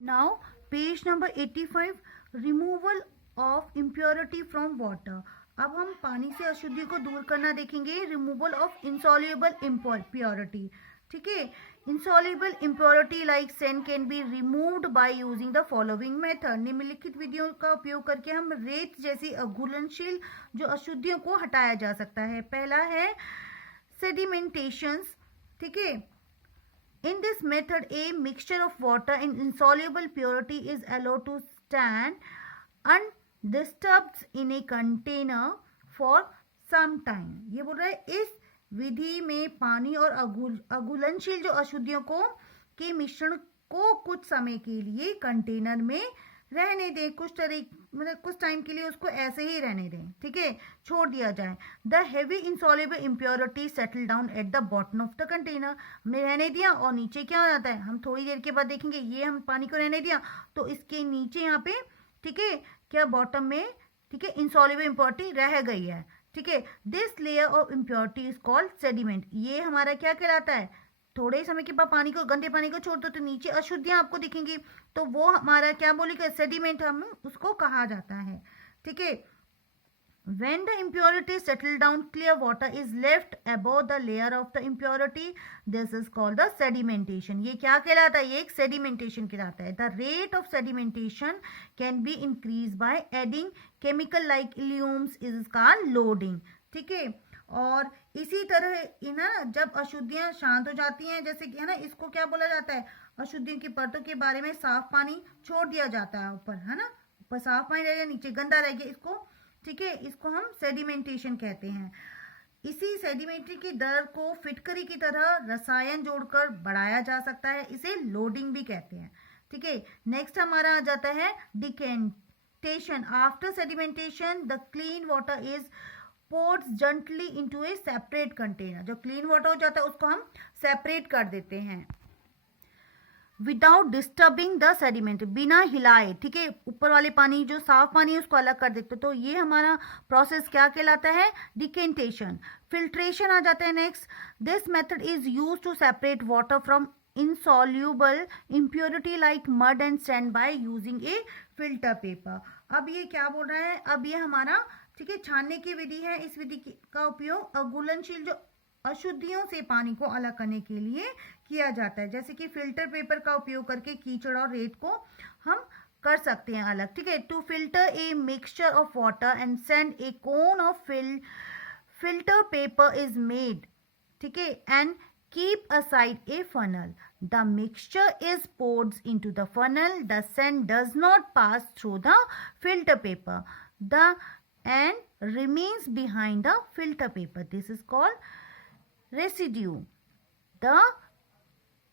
Now page number 85, removal of impurity from water. अब हम पानी से अशुद्धि को दूर करना देखेंगे, रिमूवल ऑफ इंसॉल्युबल इम्प्योरिटी। ठीक है, insoluble impurity like sand can be removed by using the following method. निम्नलिखित विधियों का उपयोग करके हम रेत जैसी अघुलनशील जो अशुद्धियों को हटाया जा सकता है। पहला है सेडिमेंटेशंस। ठीक है, in this method, a mixture of water and insoluble purity is allowed to stand undisturbed in a container for some time. ये बोल रहा है इस विधि में पानी और अघुलनशील जो अशुद्धियों को के मिश्रण को कुछ समय के लिए कंटेनर में रहने दें, मतलब कुछ टाइम के लिए उसको ऐसे ही रहने दें। ठीक है, छोड़ दिया जाए। The heavy insoluble impurity settle down at the bottom of the container. हमने रहने दिया और नीचे क्या हो जाता है, हम थोड़ी देर के बाद देखेंगे, ये हम पानी को रहने दिया तो इसके नीचे यहाँ पे, ठीक है, क्या बॉटम में, ठीक है, इंसॉल्युबल इम्प्योरिटी रह गई है। ठीक है, this layer of impurity is called sediment. ये हमारा क्या कहलाता है, थोड़े समय के बाद पानी को, गंदे पानी को छोड़ दो तो नीचे अशुद्धियां आपको दिखेंगी, तो वो हमारा क्या बोलेगा, सेडिमेंट हम उसको कहा जाता है। ठीक है, when the impurity settle down, clear water is left above the layer of the impurity. This is called the sedimentation. ये क्या कहलाता है, ये एक sedimentation कहलाता है। The rate of sedimentation can be increased by adding chemical like illumes, is called loading. ठीक है, और इसी तरह ना जब अशुद्धियां शांत हो जाती हैं, जैसे कि है ना, इसको क्या बोला जाता है, अशुद्धियों की परतों के बारे में साफ पानी छोड़ दिया जाता है ऊपर, है ना, ऊपर साफ पानी रहेगा, नीचे गंदा रहेगा, इसको, ठीक है, इसको हम सेडिमेंटेशन कहते हैं। इसी सेडिमेंट्री की दर को फिटकरी की तरह रसायन जोड़कर बढ़ाया जा सकता है, इसे लोडिंग भी कहते हैं। ठीक है, नेक्स्ट हमारा आ जाता है decantation. After sedimentation the clean water is pores gently into A separate container. जो क्लीन वाटर हो जाता है उसको हम सेपरेट कर देते हैं विदाउट डिस्टर्बिंग द सेडिमेंट, बिना हिलाए। ठीक है, ऊपर वाले पानी जो साफ पानी है उसको अलग कर देते, तो ये हमारा प्रोसेस क्या कहलाता है, डिकेंटेशन। फिल्ट्रेशन आ जाता है next. This method is use to separate water from insoluble impurity like mud and sand by using a filter paper। अब ये क्या बोल रहा है, अब ये हमारा, ठीक है, छानने की विधि है। इस विधि का उपयोग अघुलनशील जो अशुद्धियों से पानी को अलग करने के लिए किया जाता है, जैसे कि फिल्टर पेपर का उपयोग करके कीचड़ और रेत को हम कर सकते हैं अलग। ठीक है, to filter a mixture of water and sand a cone of filter paper is made. ठीक है, and keep aside a funnel. The mixture is poured into the funnel. The sand does not pass through the filter paper. The and remains behind the filter paper. This is called residue. The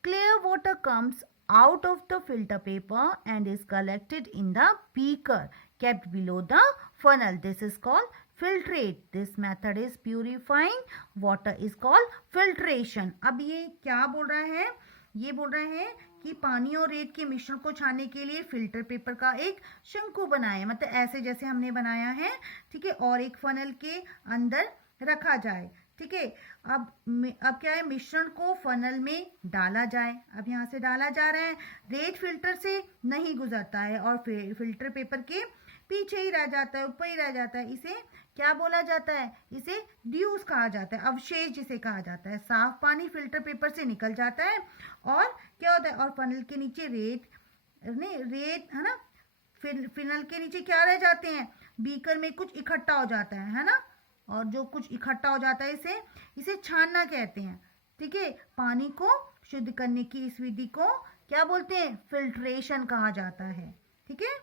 clear water comes out of the filter paper and is collected in the beaker kept below the funnel. This is called filtrate. This method is purifying water is called filtration। अब ये क्या बोल रहा है, ये बोल रहे हैं कि पानी और रेत के मिश्रण को छानने के लिए फिल्टर पेपर का एक शंकु बनाए, मतलब ऐसे जैसे हमने बनाया है। ठीक है, और एक फनल के अंदर रखा जाए। ठीक है, अब क्या है, मिश्रण को फनल में डाला जाए। अब यहाँ से डाला जा रहा है, रेत फिल्टर से नहीं गुजरता है और फिल्टर पेपर के पीछे ही रह जाता है, ऊपर ही रह जाता है। इसे क्या बोला जाता है, इसे ड्यूज कहा जाता है, अवशेष जिसे कहा जाता है। साफ पानी फिल्टर पेपर से निकल जाता है और क्या होता है, और फनल के नीचे रेत है ना, फनल के नीचे क्या रह जाते हैं, बीकर में कुछ इकट्ठा हो जाता है ना, और जो कुछ इकट्ठा हो जाता है इसे छानना कहते हैं। ठीक है, पानी को शुद्ध करने की इस विधि को क्या बोलते हैं, फिल्ट्रेशन कहा जाता है। ठीक है,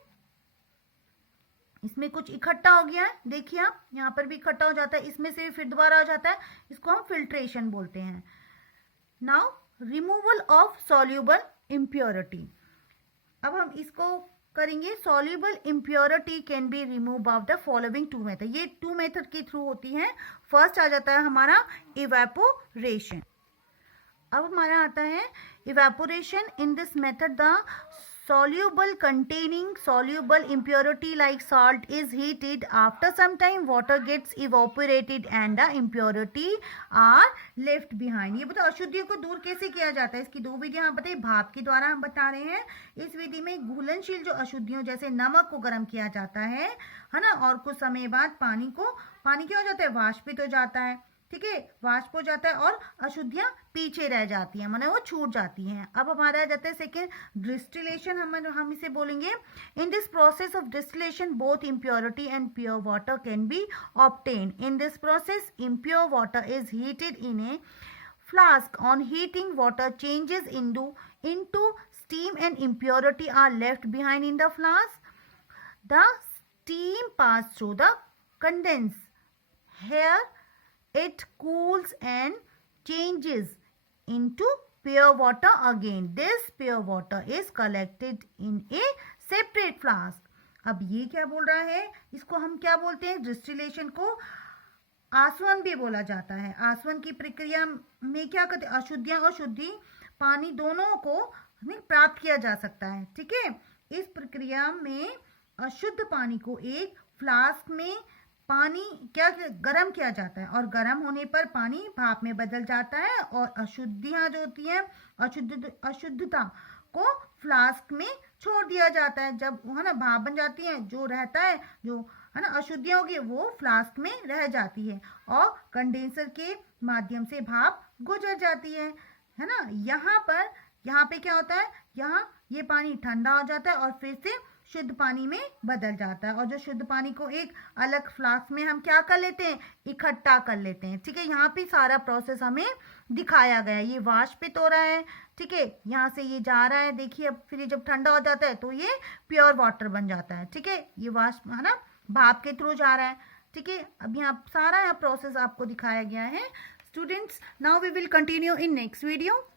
इसमें कुछ इकट्ठा हो गया है, देखिए आप, यहाँ पर भी इकट्ठा हो जाता है, इसमें से फिर दोबारा आ जाता है, इसको हम फिल्ट्रेशन बोलते हैं। Now removal of soluble impurity. अब हम इसको करेंगे, soluble impurity can be remove of the following two method. ये टू मेथड के थ्रू होती है। फर्स्ट आ जाता है हमारा इवेपोरेशन। अब हमारा आता है evaporation. In this method the soluble containing soluble impurity like salt is heated. After some time water gets evaporated and the impurity are left behind. ये बताओ अशुद्धियों को दूर कैसे किया जाता है, इसकी दो विधियां हम बताइए, भाप के द्वारा हम बता रहे हैं। इस विधि में घुलनशील जो अशुद्धियों जैसे नमक को गर्म किया जाता है ना, और कुछ समय बाद पानी क्या हो जाता है, वाष्पित हो जाता है, ठीक है, वाष्प हो जाता है और अशुद्धियां पीछे रह जाती हैं, माने वो छूट जाती हैं। अब हमारा आ जाता है सेकेंड डिस्टिलेशन, हम इसे बोलेंगे। In this process of distillation both impurity and pure water can be obtain. In this process impure water is heated in A flask. On heating, water changes into steam and impurity are left behind in the flask. The steam pass through the condense. Here it cools and changes into pure water again. This pure water is collected in a separate flask. अब ये क्या बोल रहा है, इसको हम क्या बोलते हैं, डिस्टिलेशन को आसवन भी बोला जाता है। आसवन की प्रक्रिया में क्या करते हैं, अशुद्धियां और शुद्धि पानी दोनों को प्राप्त किया जा सकता है, ठीक है। इस प्रक्रिया में अशुद्ध पानी को एक फ्लास्क में पानी क्या गर्म किया जाता है और गर्म होने पर पानी भाप में बदल जाता है और अशुद्धियां जो होती हैं, अशुद्धता को फ्लास्क में छोड़ दिया जाता है। जब है ना भाप बन जाती है, जो रहता है, जो है ना अशुद्धियां होगी वो फ्लास्क में रह जाती है और कंडेंसर के माध्यम से भाप गुजर जाती है ना। यहाँ पे क्या होता है, यहाँ ये पानी ठंडा हो जाता है और फिर से शुद्ध पानी में बदल जाता है और जो शुद्ध पानी को एक अलग फ्लास्क में हम क्या कर लेते हैं, इकट्ठा कर लेते हैं, ठीक है। यहाँ पे सारा प्रोसेस हमें दिखाया गया है। ये वाष्पित हो रहा है, ठीक है, यहाँ से ये जा रहा है, देखिए। अब फिर जब ठंडा हो जाता है तो ये प्योर वाटर बन जाता है, ठीक है। ये वाष्प है ना भाप के थ्रू जा रहा है, ठीक है। अब यहाँ सारा प्रोसेस आपको दिखाया गया है। Students, now we will continue in next video.